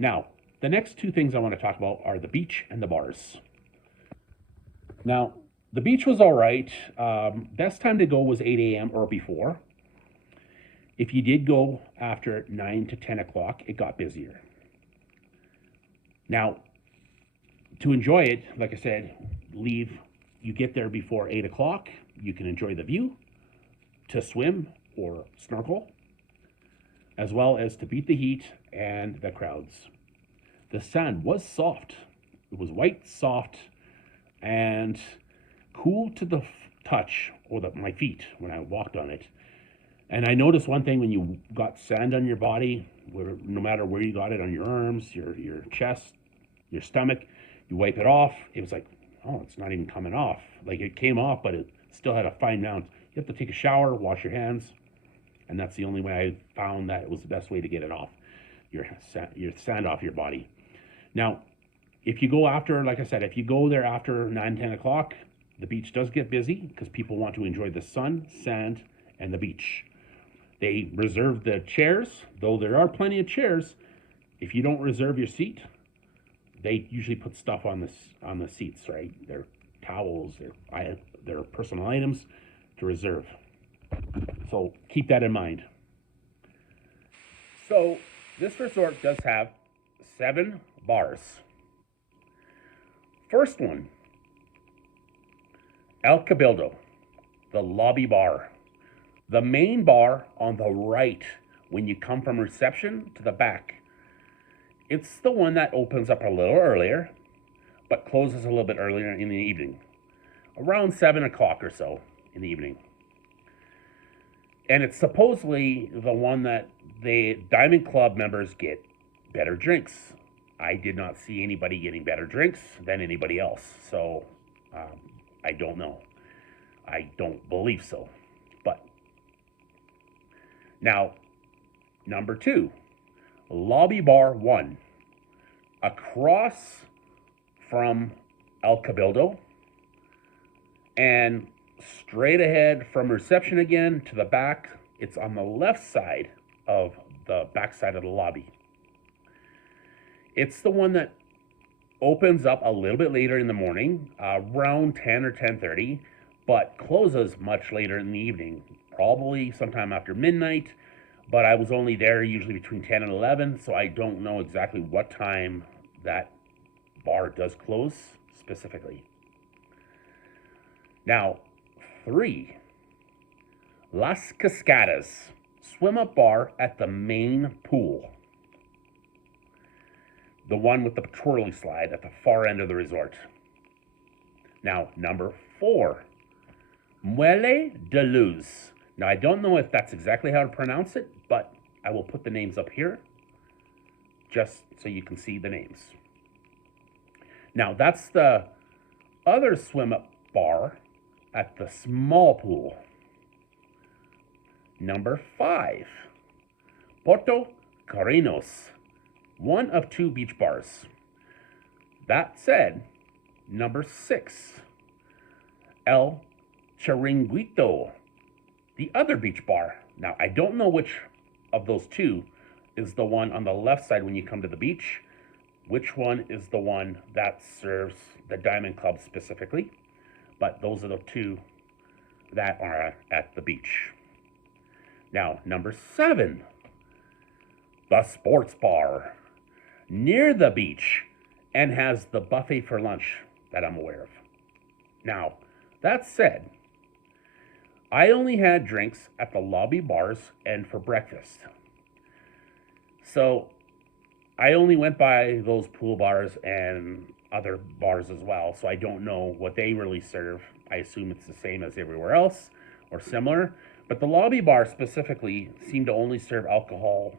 Now, the next two things I want to talk about are the beach and the bars. Now, the beach was all right. Best time to go was 8 a.m. or before. If you did go after 9 to 10 o'clock, it got busier. Now, to enjoy it, like I said, you get there before 8 o'clock. You can enjoy the view, to swim or snorkel, as well as to beat the heat and the crowds. The sand was soft. It was white, soft, and cool to the touch or my feet when I walked on it. And I noticed one thing when you got sand on your body, no matter where you got it on your arms, your chest, your stomach, you wipe it off. It was like, oh, it's not even coming off. Like it came off, but it still had a fine mound. You have to take a shower, wash your hands, and that's the only way I found that it was the best way to get it off, your sand off your body. Now, if you go after, like I said, if you go there after 9, 10 o'clock, the beach does get busy because people want to enjoy the sun, sand, and the beach. They reserve the chairs, though there are plenty of chairs. If you don't reserve your seat, they usually put stuff on the seats, right? Their towels, their personal items to reserve. So keep that in mind. So this resort does have 7 bars. First one, El Cabildo, the lobby bar. The main bar on the right when you come from reception to the back. It's the one that opens up a little earlier, but closes a little bit earlier in the evening, around 7 o'clock or so in the evening. And it's supposedly the one that the Diamond Club members get better drinks. I did not see anybody getting better drinks than anybody else, so I don't know. I don't believe so. But now, number 2, Lobby Bar 1, across from El Cabildo, and straight ahead from reception again to the back. It's on the left side of the back side of the lobby. It's the one that opens up a little bit later in the morning, around 10 or 10:30, but closes much later in the evening, probably sometime after midnight. But I was only there usually between 10 and 11, so I don't know exactly what time that bar does close specifically. Now, 3, Las Cascadas, swim up bar at the main pool. The one with the twirly slide at the far end of the resort. Now, number 4, Muelle de Luz. Now, I don't know if that's exactly how to pronounce it, but I will put the names up here just so you can see the names. Now, that's the other swim up bar at the small pool. Number 5, Porto Carinos, one of 2 beach bars. That said, number 6, El Chiringuito, the other beach bar. Now, I don't know which of those 2 is the one on the left side when you come to the beach, which one is the one that serves the Diamond Club specifically, but those are the 2 that are at the beach. Now, number 7, the sports bar, near the beach, and has the buffet for lunch that I'm aware of. Now, that said, I only had drinks at the lobby bars and for breakfast. So I only went by those pool bars and other bars as well, so I don't know what they really serve. I assume it's the same as everywhere else or similar. But the lobby bar specifically seemed to only serve alcohol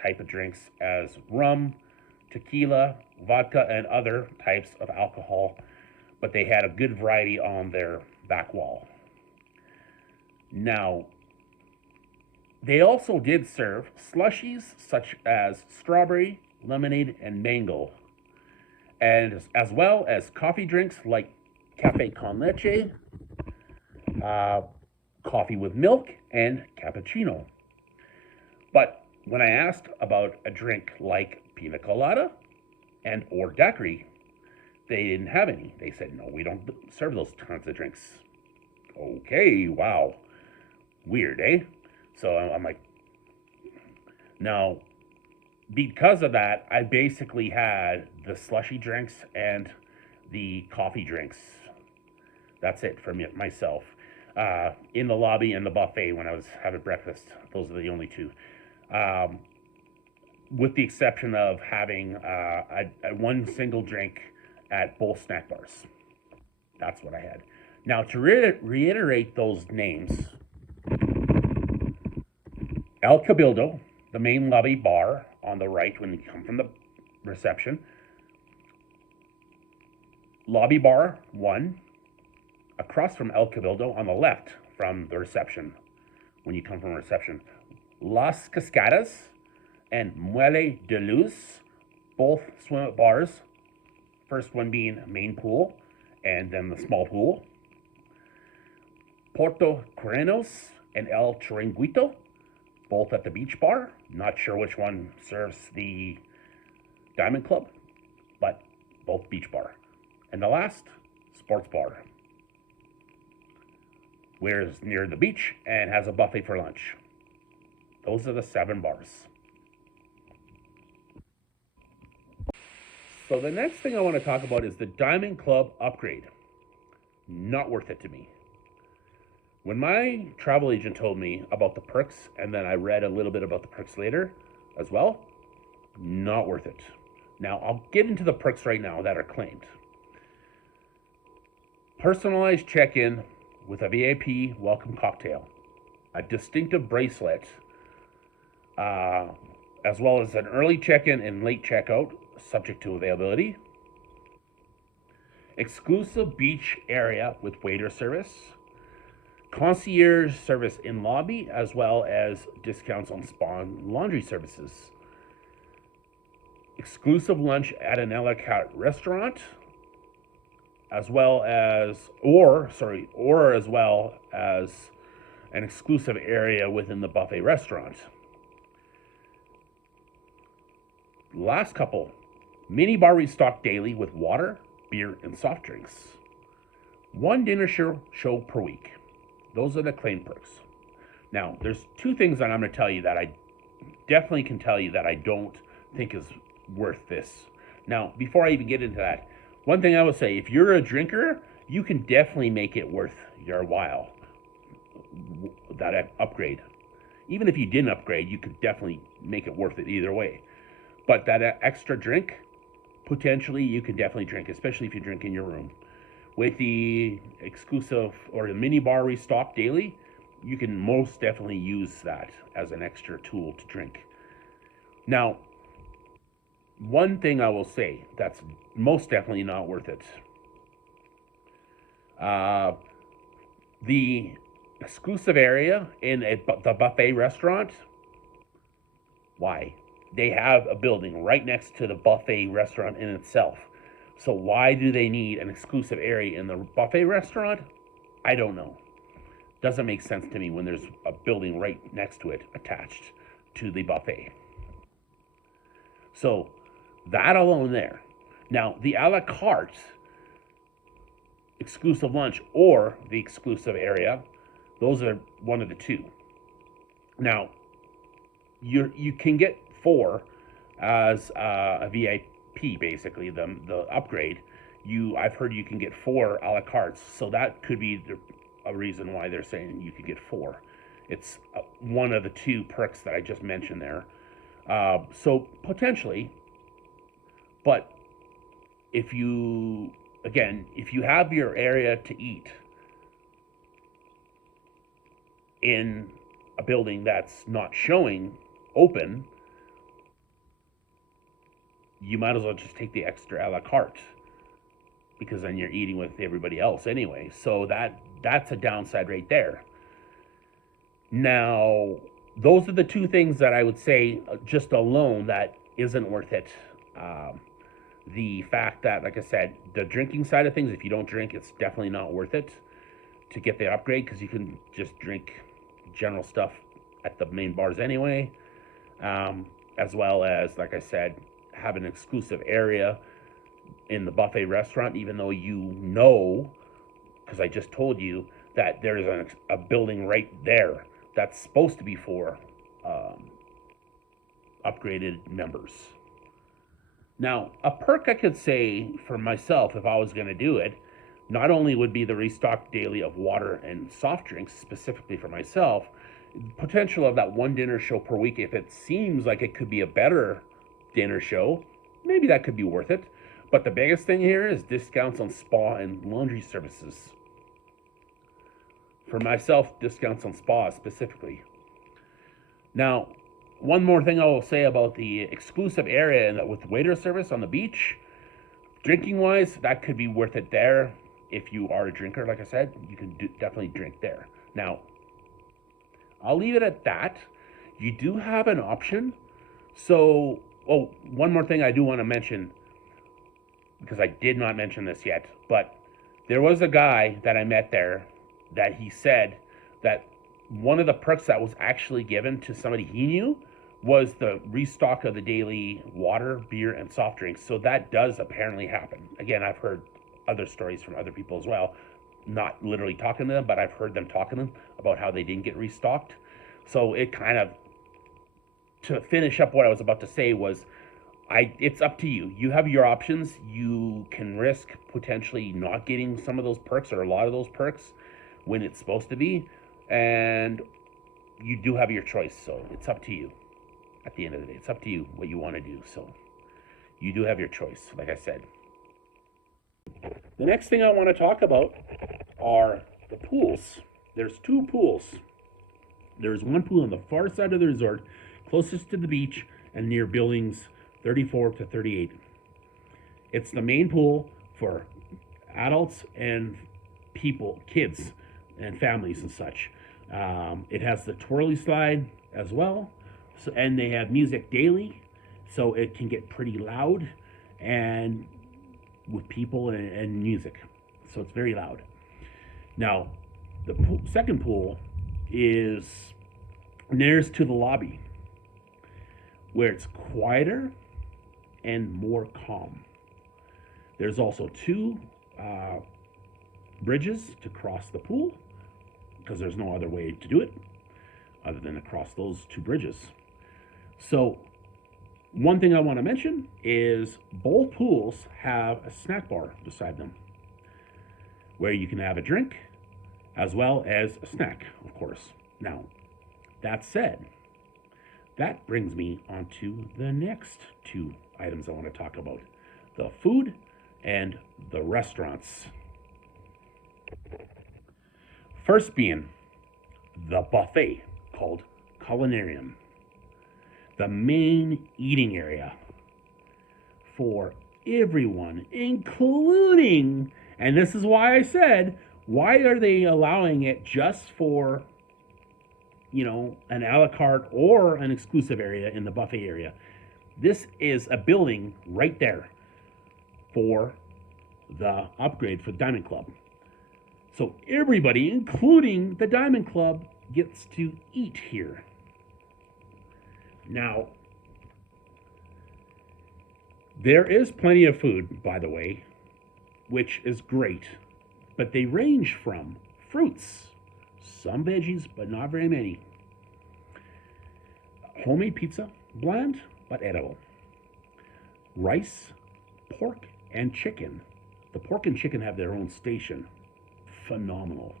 type of drinks as rum, tequila, vodka, and other types of alcohol. But they had a good variety on their back wall. Now, they also did serve slushies such as strawberry, lemonade, and mango, and as well as coffee drinks like cafe con leche, coffee with milk, and cappuccino. But when I asked about a drink like pina colada and or daiquiri. They didn't have any. They said, no, we don't serve those kinds of drinks. Okay, wow. Weird, eh? So I'm like, now, because of that, I basically had the slushy drinks and the coffee drinks. That's it for me, myself. In the lobby and the buffet when I was having breakfast. Those are the only two. Um, with the exception of having a one single drink at both snack bars. That's what I had. Now, to reiterate those names, El Cabildo, the main lobby bar on the right when you come from the reception. Lobby bar 1, across from El Cabildo on the left from the reception when you come from reception. Las Cascadas and Muelle de Luz, both swim up bars. First one being main pool and then the small pool. Puerto Carrenos and El Chiringuito, both at the beach bar. Not sure which one serves the Diamond Club, but both beach bar. And the last, sports bar, where it's near the beach and has a buffet for lunch. Those are the 7 bars. So the next thing I want to talk about is the Diamond Club upgrade. Not worth it to me. When my travel agent told me about the perks, and then I read a little bit about the perks later as well, not worth it. Now, I'll get into the perks right now that are claimed. Personalized check-in with a VIP welcome cocktail, a distinctive bracelet, as well as an early check-in and late checkout, subject to availability. Exclusive beach area with waiter service. Concierge service in lobby, as well as discounts on spa and laundry services. Exclusive lunch at an a la carte restaurant, as well as, or as well as an exclusive area within the buffet restaurant. Last couple, mini bar restocked daily with water, beer, and soft drinks. 1 dinner show per week. Those are the claim perks. Now, there's 2 things that I'm going to tell you that I definitely can tell you that I don't think is worth this. Now, before I even get into that, one thing I will say, if you're a drinker, you can definitely make it worth your while, that upgrade. Even if you didn't upgrade, you could definitely make it worth it either way. But that extra drink, potentially you can definitely drink, especially if you drink in your room. With the exclusive or the mini bar restocked daily, you can most definitely use that as an extra tool to drink. Now, one thing I will say that's most definitely not worth it. The exclusive area in the buffet restaurant, why? They have a building right next to the buffet restaurant in itself. So why do they need an exclusive area in the buffet restaurant? I don't know. Doesn't make sense to me when there's a building right next to it attached to the buffet. So that alone there. Now, the a la carte exclusive lunch or the exclusive area, those are one of the 2. Now, you can get 4 as a VIP. Basically the upgrade. I've heard you can get 4 a la cartes, so that could be a reason why they're saying you could get 4. It's one of the 2 perks that I just mentioned there. So potentially, but if you have your area to eat in a building that's not showing open, you might as well just take the extra a la carte, because then you're eating with everybody else anyway. So that's a downside right there. Now, those are the 2 things that I would say just alone that isn't worth it. The fact that, like I said, the drinking side of things, if you don't drink, it's definitely not worth it to get the upgrade, because you can just drink general stuff at the main bars anyway. As well as, like I said, have an exclusive area in the buffet restaurant, even though you know, because I just told you that there's a building right there that's supposed to be for upgraded members. Now, a perk I could say for myself, if I was going to do it, not only would be the restock daily of water and soft drinks, specifically for myself, potential of that one dinner show per week, if it seems like it could be a better dinner show, maybe that could be worth it. But the biggest thing here is discounts on spa and laundry services. For myself, discounts on spas specifically. Now, one more thing I will say about the exclusive area and with waiter service on the beach, drinking wise, that could be worth it there. If you are a drinker, like I said, you can definitely drink there. Now, I'll leave it at that. You do have an option. So, one more thing I do want to mention, because I did not mention this yet, but there was a guy that I met there that he said that one of the perks that was actually given to somebody he knew was the restock of the daily water, beer, and soft drinks. So that does apparently happen. Again, I've heard other stories from other people as well, not literally talking to them, but I've heard them talking to them about how they didn't get restocked. So it kind of, to finish up what I was about to say was, it's up to you. You have your options. You can risk potentially not getting some of those perks or a lot of those perks when it's supposed to be, and you do have your choice. So it's up to you. At the end of the day, it's up to you what you want to do. So you do have your choice, like I said. The next thing I want to talk about are the pools. There's two pools. There's one pool on the far side of the resort, closest to the beach and near buildings 34 to 38. It's the main pool for adults and people, kids and families and such. It has the twirly slide as well. So, and they have music daily, so it can get pretty loud and with people and music. So it's very loud. Now, the second pool is nearest to the lobby, where it's quieter and more calm. There's also two bridges to cross the pool, because there's no other way to do it other than across those two bridges. So one thing I want to mention is both pools have a snack bar beside them where you can have a drink as well as a snack, of course. Now, that said, that brings me on to the next two items I want to talk about: the food and the restaurants. First being the buffet, called Culinarium. The main eating area for everyone, including, and this is why I said, why are they allowing it just for, an a la carte or an exclusive area in the buffet area? This is a building right there for the upgrade for the Diamond Club. So everybody, including the Diamond Club, gets to eat here. Now, there is plenty of food, by the way, which is great, but they range from fruits, some veggies, but not very many. Homemade pizza, bland but edible. Rice, pork, and chicken. The pork and chicken have their own station. Phenomenal.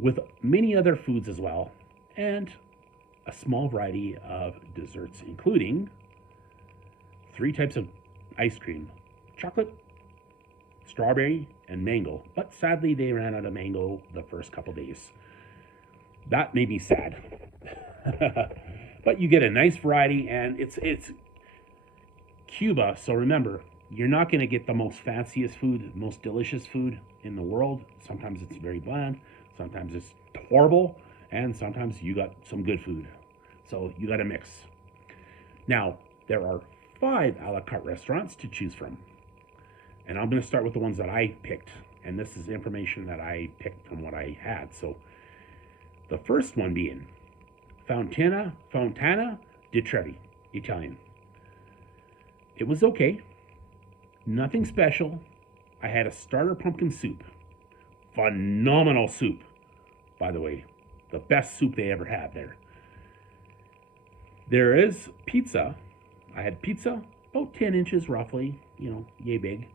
With many other foods as well, and a small variety of desserts, including 3 types of ice cream: chocolate, strawberry, and mango. But sadly, they ran out of mango the first couple days. That made me sad. But you get a nice variety, and it's Cuba, so remember, you're not going to get the most fanciest food, most delicious food in the world. Sometimes it's very bland, sometimes it's horrible, and sometimes you got some good food. So you got to mix. Now, there are 5 a la carte restaurants to choose from. And I'm going to start with the ones that I picked. And this is information that I picked from what I had. So the first one being Fontana di Trevi. Italian. It was okay. Nothing special. I had a starter pumpkin soup. Phenomenal soup, by the way. The best soup they ever had there. There is pizza. I had pizza, about 10 inches roughly, yay big.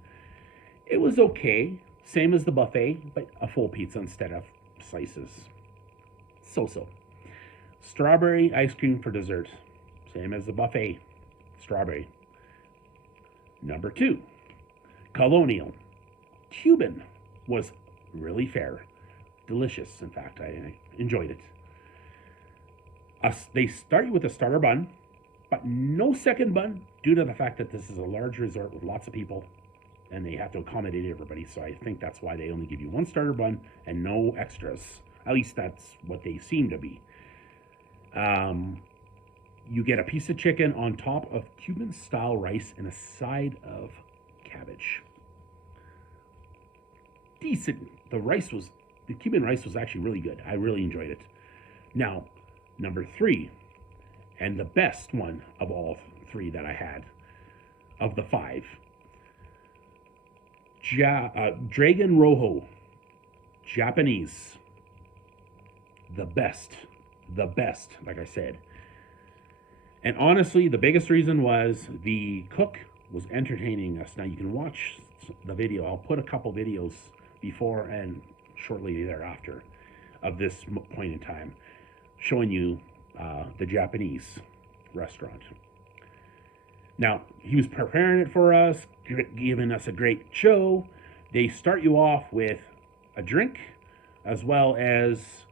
It was okay. Same as the buffet, but a full pizza instead of slices. So. Strawberry ice cream for dessert. Same as the buffet. Strawberry. Number 2, Colonial. Cuban was really fair. Delicious, in fact. I enjoyed it. They start you with a starter bun, but no second bun due to the fact that this is a large resort with lots of people and they have to accommodate everybody. So I think that's why they only give you one starter bun and no extras. At least that's what they seem to be. You get a piece of chicken on top of Cuban style rice and a side of cabbage. Decent. The Cuban rice was actually really good. I really enjoyed it. Now, number 3, and the best one of all 3 that I had, of the 5, Dragon Rojo, Japanese. The best, like I said. And honestly, the biggest reason was the cook was entertaining us. Now you can watch the video. I'll put a couple videos before and shortly thereafter of this point in time, showing you the Japanese restaurant. Now, he was preparing it for us, giving us a great show. They start you off with a drink, as well as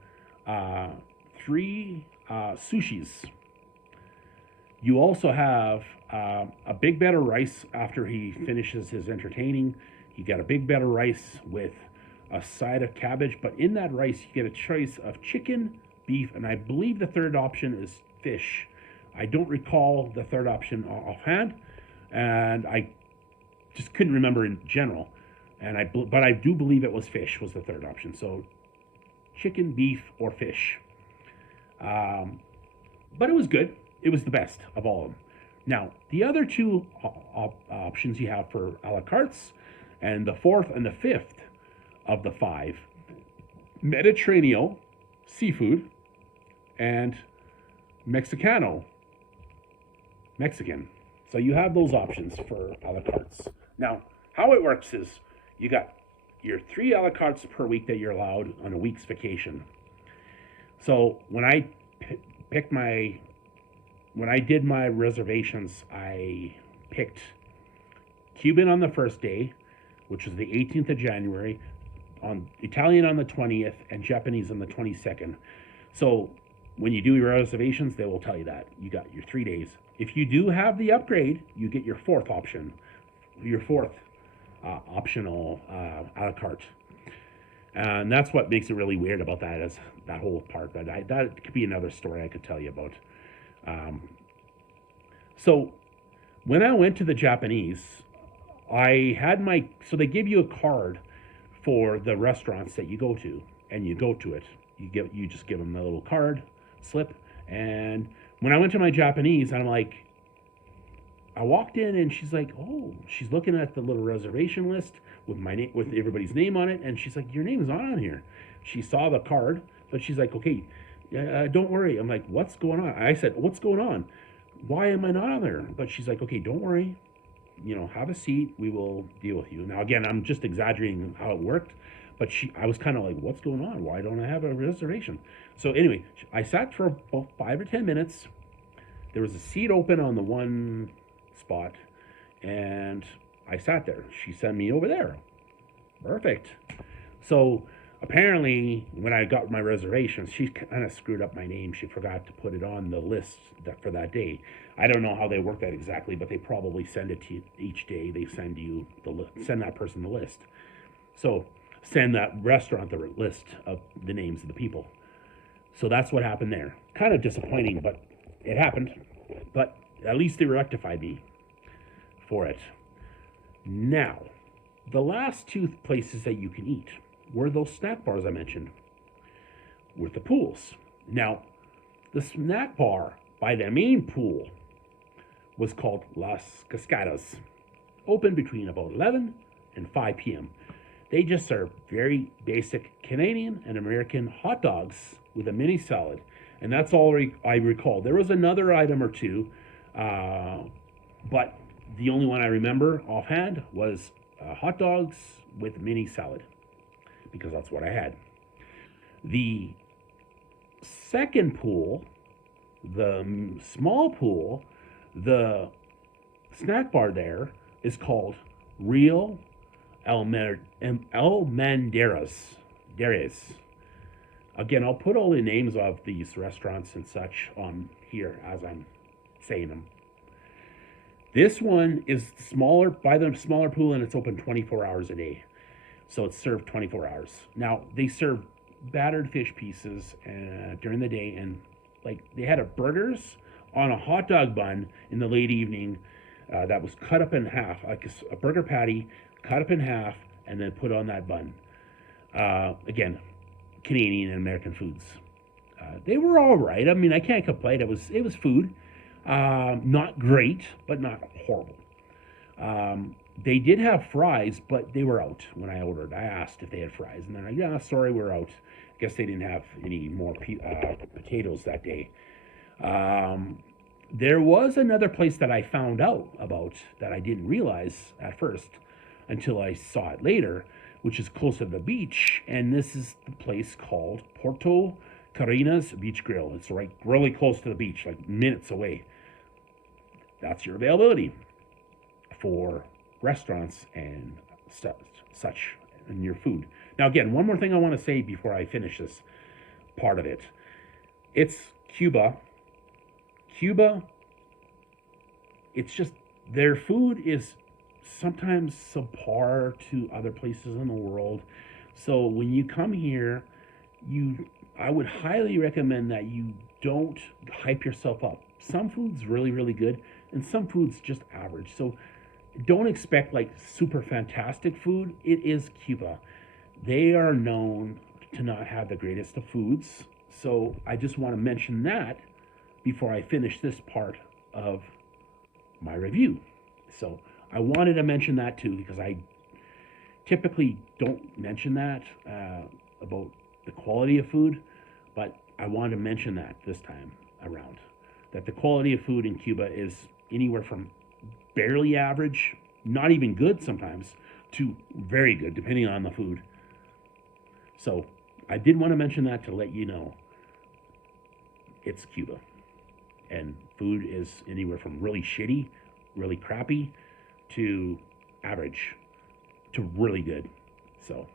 3 sushis. You also have a big bed of rice after he finishes his entertaining. You got a big bed of rice with a side of cabbage, but in that rice you get a choice of chicken, beef, and I believe the third option is fish. I don't recall the third option offhand, and I just couldn't remember in general. But I do believe it was fish was the third option. So chicken, beef, or fish. But it was good. It was the best of all of them. Now, the other 2 options you have for a la cartes, and the 4th and the 5th of the 5, Mediterranean, seafood, and Mexicano, Mexican. So you have those options for a la cartes. Now, how it works is you got your 3 a la cartes per week that you're allowed on a week's vacation. So when I did my reservations, I picked Cuban on the first day, which was the 18th of January, on Italian on the 20th, and Japanese on the 22nd. So when you do your reservations, they will tell you that. You got your 3 days. If you do have the upgrade, you get your 4th option, your 4th optional a la carte. And that's what makes it really weird about that, is that whole part. But that could be another story I could tell you about. So when I went to the Japanese, so they give you a card for the restaurants that you go to, and you go to it. You just give them the little card slip. And when I went to my Japanese, I walked in and she's like, oh, she's looking at the little reservation list with my name, with everybody's name on it, and she's like, your name is not on here. She saw the card, but she's like, okay, don't worry. I'm like, what's going on? I said, what's going on? Why am I not on there? But she's like, okay, don't worry. Have a seat. We will deal with you. Now, again, I'm just exaggerating how it worked, but I was kind of like, what's going on? Why don't I have a reservation? So anyway, I sat for about 5 or 10 minutes. There was a seat open on the one spot, and I sat there. She sent me over there. Perfect. So apparently, when I got my reservations, she kind of screwed up my name. She forgot to put it on the list for that day. I don't know how they work that exactly, but they probably send it to you each day. They send you send that person the list. So send that restaurant the list of the names of the people. So that's what happened there. Kind of disappointing, but it happened. But at least they rectified me for it. Now, the last 2 places that you can eat were those snack bars I mentioned with the pools. Now, the snack bar by the main pool was called Las Cascadas, open between about 11 and 5 p.m. They just serve very basic Canadian and American hot dogs with a mini salad. And that's all I recall. There was another item or two, uh, but the only one I remember offhand was hot dogs with mini salad because that's what I had. The second pool, the small pool, the snack bar there is called Real Almenderas. Deres. Again, I'll put all the names of these restaurants and such on here as I'm saying them. This one is smaller, by the smaller pool, and it's open 24 hours a day. So it's served 24 hours. Now, they serve battered fish pieces during the day, and like they had a burgers on a hot dog bun in the late evening that was cut up in half, like a burger patty cut up in half, and then put on that bun. Again, Canadian and American foods. They were all right. I mean, I can't complain. It was food, not great, but not horrible. They did have fries, but they were out when I ordered. I asked if they had fries, and they're like, "Yeah, sorry, we're out." I guess they didn't have any more potatoes that day. Um, there was another place that I found out about that I didn't realize at first until I saw it later, which is close to the beach, and this is the place called Porto Carina's Beach Grill. It's right really close to the beach, like minutes away. That's your availability for restaurants and such and your food. Now, again, one more thing I want to say before I finish this part of it. It's Cuba. Cuba, it's just their food is sometimes subpar to other places in the world. So when you come here, you I would highly recommend that you don't hype yourself up. Some food's really, really good, and some food's just average. So don't expect like super fantastic food. It is Cuba. They are known to not have the greatest of foods. So I just want to mention that before I finish this part of my review. So I wanted to mention that too because I typically don't mention that about the quality of food, but I wanted to mention that this time around. That the quality of food in Cuba is anywhere from barely average, not even good sometimes, to very good, depending on the food. So I did want to mention that to let you know it's Cuba. And food is anywhere from really shitty, really crappy, to average, to really good. So